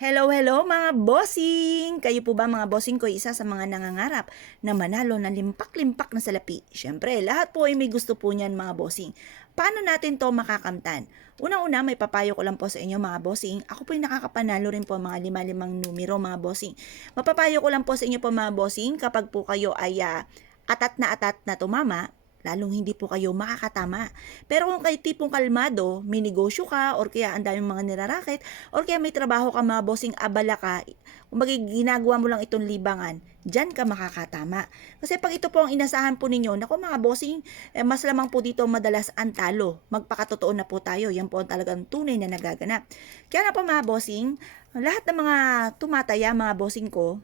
Hello, hello mga bossing! Kayo po ba mga bossing ko isa sa mga nangangarap na manalo ng limpak-limpak na salapi? Siyempre, lahat po ay may gusto po niyan mga bossing. Paano natin to makakamtan? Una-una, may papayo ko lang po sa inyo mga bossing. Ako po yung nakakapanalo rin po mga lima-limang numero mga bossing. Mapapayo ko lang po sa inyo po mga bossing kapag po kayo ay atat na tumama, lalong hindi po kayo makakatama. Pero kung kayo tipong kalmado, may negosyo ka, or kaya ang daming mga nirarakit, or kaya may trabaho ka mga bossing, abala ka, kung ginagawa mo lang itong libangan, dyan ka makakatama. Kasi pag ito po ang inasahan po ninyo, naku mga bossing, mas lamang po dito madalas ang talo. Magpakatotoo na po tayo, yan po ang talagang tunay na nagaganap. Kaya na po mga bossing, lahat ng mga tumataya mga bossing ko,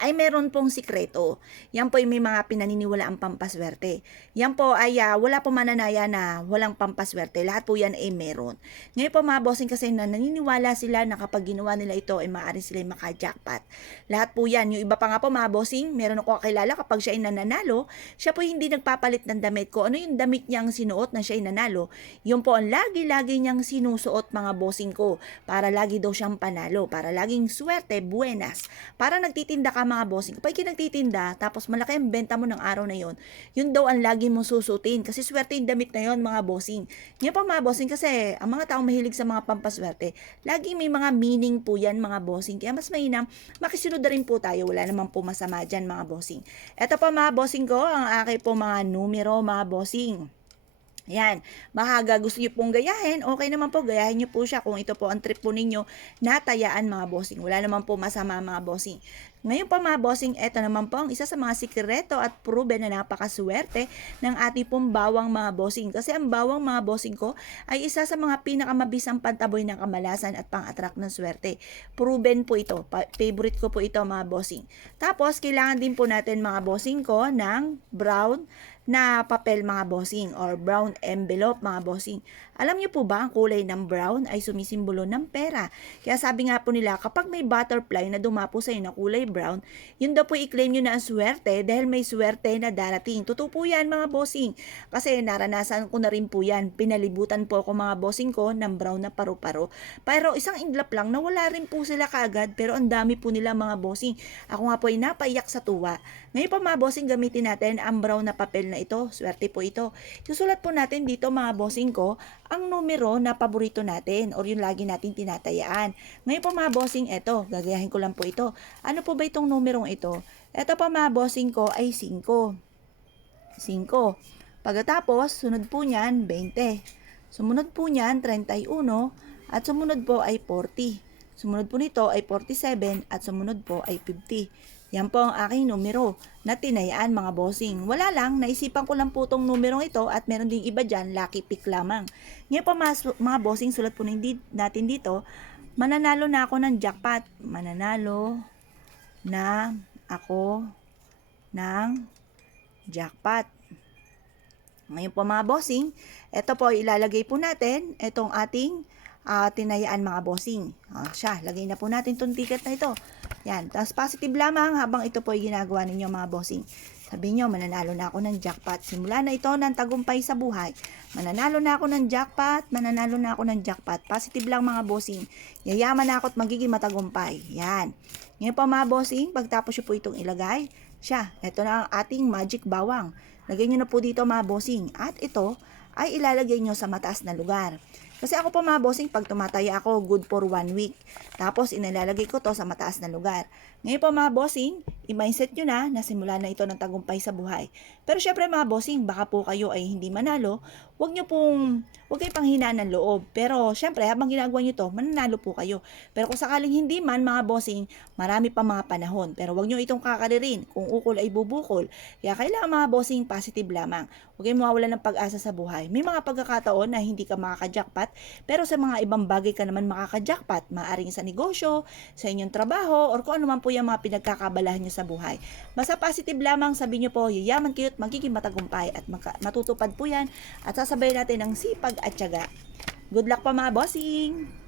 ay meron pong sikreto. Yan po ay may mga pinaniniwalaang pampaswerte. Yan po ay wala po mananaya na walang pampaswerte. Lahat po yan ay meron. Ngayon po mga bossing kasi naniniwala sila na kapag ginawa nila ito ay maaari sila maka-jackpot. Lahat po yan. Yung iba pa nga po mga bossing, meron ako kakilala kapag siya ay nananalo, siya po hindi nagpapalit ng damit ko. Ano yung damit niyang sinuot na siya ay nanalo? Yun po ang lagi-lagi niyang sinusuot mga bossing ko. Para lagi daw siyang panalo. Para laging swerte, buenas. Para nagtitinda ka mga bossing. Kapag nagtitinda, tapos malaki ang benta mo ng araw na yon, yun daw ang lagi mo susutin. Kasi swerte yung damit na yon mga bossing. Ngayon pa mga bossing kasi ang mga taong mahilig sa mga pampaswerte, lagi may mga meaning po yan mga bossing. Kaya mas mainam, makisunod na rin po tayo. Wala naman po masama dyan mga bossing. Ito pa mga bossing ko, ang aking po mga numero mga bossing. Yan, mahaga gusto nyo pong gayahin, okay naman po, gayahin nyo po siya kung ito po ang trip po ninyo na tayaan mga bossing. Wala naman po masama mga bossing. Ngayon pa mga bossing, ito naman po ang isa sa mga sikreto at proven na napakaswerte ng ating pong bawang mga bossing. Kasi ang bawang mga bossing ko ay isa sa mga pinakamabisang pantaboy ng kamalasan at pang-attract ng swerte. Proven po ito. Favorite ko po ito mga bossing. Tapos, kailangan din po natin mga bossing ko ng brown na papel mga bossing or brown envelope mga bossing. Alam niyo po ba ang kulay ng brown ay sumisimbolo ng pera? Kaya sabi nga po nila kapag may butterfly na dumapo sa iyo na kulay brown, yun daw po i-claim nyo na ang swerte dahil may swerte na darating. Totoo po yan mga bossing. Kasi naranasan ko na rin po yan. Pinalibutan po ako mga bossing ko ng brown na paru-paro. Pero isang iglap lang na wala rin po sila kaagad pero ang dami po nila mga bossing. Ako nga po ay napaiyak sa tuwa. Ngayon pa mga bossing gamitin natin ang brown na papel na ito. Swerte po ito. Susulat po natin dito mga bossing ko ang numero na paborito natin or yung lagi natin tinatayaan. Ngayon po mga bossing, eto, gagayahin ko lang po ito. Ano po ba itong numerong ito? Ito pa mga bossing ko ay 5. 5. Pagkatapos, sunod po niyan 20. Sumunod po niyan 31 at sumunod po ay 40. Sumunod po nito ay 47 at sumunod po ay 50. Yan po ang aking numero na tinayaan mga bossing. Wala lang, naisipan ko lang po itong numerong ito at meron ding iba dyan, lucky pick lamang. Ngayon po mga bossing, sulat po natin dito, mananalo na ako ng jackpot. Mananalo na ako ng jackpot. Ngayon po mga bossing, ito po ilalagay po natin itong ating tinayaan mga bossing. Siya, lagay na po natin itong ticket na ito. Yan, tapos positive lamang habang ito po ay ginagawa ninyo mga bossing. Sabi nyo, mananalo na ako ng jackpot. Simula na ito ng tagumpay sa buhay. Mananalo na ako ng jackpot, mananalo na ako ng jackpot. Positive lang mga bossing. Yayaman na ako at magiging matagumpay. Yan. Ngayon po mga bossing, pagtapos nyo po itong ilagay, siya, ito na ang ating magic bawang. Lagay nyo na po dito mga bossing. At ito ay ilalagay nyo sa mataas na lugar. Kasi ako po mga bossing, pag tumataya ako, good for 1 week. Tapos, inilalagay ko to sa mataas na lugar. Ngayon po mga bossing, i-mindset nyo na simula na ito ng tagumpay sa buhay. Pero syempre mga bossing, baka po kayo ay hindi manalo, huwag kayong panghinaan ng loob. Pero syempre, habang ginagawa nyo to, mananalo po kayo. Pero kung sakaling hindi man mga bossing, marami pa mga panahon. Pero huwag nyo itong kakalirin. Kung ukol ay bubukol. Kaya kailangan mga bossing, positive lamang. Huwag kayong mawawalan ng pag-asa sa buhay. May mga pagkakataon na hindi ka makaka-jackpot, pero sa mga ibang bagay ka naman makaka-jackpot. Maaring sa negosyo, sa inyong trabaho, or kung ano man po yung mga pinagkakabalahan nyo sa buhay. Basta positive lamang, sabi nyo po, yayaman kayo at magiging matagumpay at matutupad po yan at sasabayin natin ng sipag at tiyaga. Good luck pa mga bossing!